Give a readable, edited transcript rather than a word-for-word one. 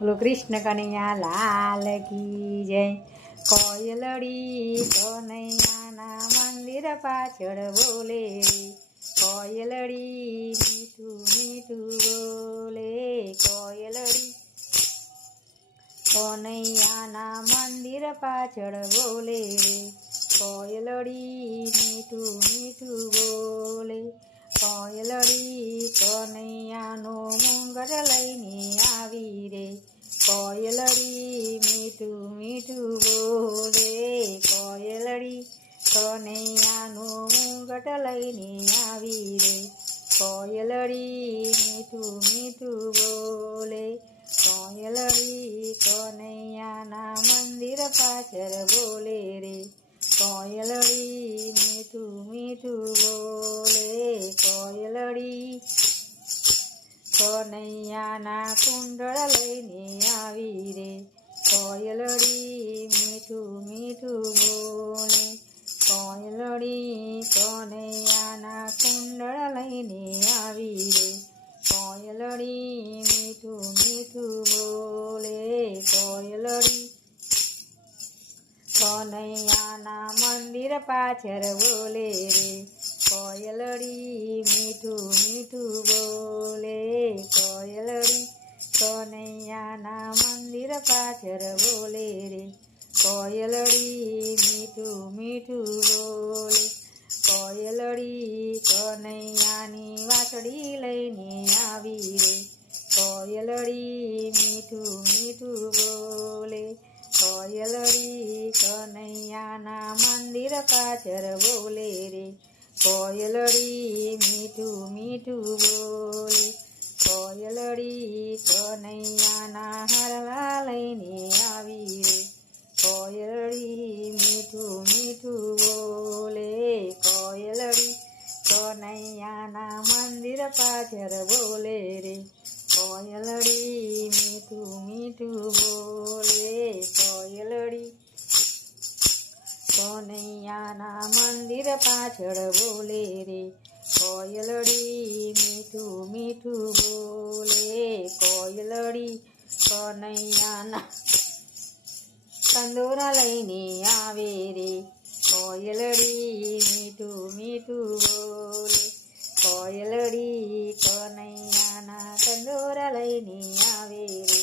બોલો કૃષ્ણ કનૈયા લાલ કી જય। કોયલડી કનૈયાના મંદિર પાછળ બોલે રે, કોયલડી મીઠું મીઠું બોલે, કોયલડી કનૈયાના મંદિર પાછળ બોલે રે, કોયલડી મીઠું મીઠું બોલે, કોયલડી કનૈયાનો મુંગટ લઈને આવી રે, કોયલડી મીઠું મીઠું બોલે, કોયલડી કનૈયાનો મુંગટ લઈને આવી રે, કોયલડી મીઠું મીઠું બોલે, કોયલડી કનૈયાના મંદિર પાછળ બોલે રે, કોયલડી મીઠું મીઠું બોલે, કોયલડી કનૈયાના કુંડળ લઈને આવી રે, કોયલડી મીઠું મીઠું બોલે, કોયલડી કનૈયાના કુંડળ લઈને આવી રે, કોયલડી મીઠું મીઠું બોલે, કોયલડી કનૈયાના મંદિર પાછળ બોલે રે, કોયલડી મીઠું મીઠું બોલે, કોયલડી કનૈયાના મંદિર પાછળ બોલે રે, કોયલડી મીઠું મીઠું બોલે, કોયલડી કનૈયાની વાંસળી લઈને આવી રે, કોયલડી મીઠું મીઠું બોલે, કોયલડી કનૈયાના મંદિર પાછળ બોલે રે, કોયલડી મીઠું મીઠું બોલે, કોયલડી કનૈયાના હારવા લઈને આવી રે, કોયલડી મીઠું મીઠું બોલે, કોયલડી કનૈયાના મંદિર પાછળ બોલે રે, કોયલડી મીઠું મીઠું બોલે, કોયલડી કનૈયાના મંદિર પાછળ બોલે રે, કોયલડી મીઠું મીઠું બોલે, કોયલડી કનૈયાના કંદોરા લઈને આવે રે, કોયલડી મીઠું મીઠું બોલે, કોયલડી કનૈયાના કંદોરા લઈને આવે રે,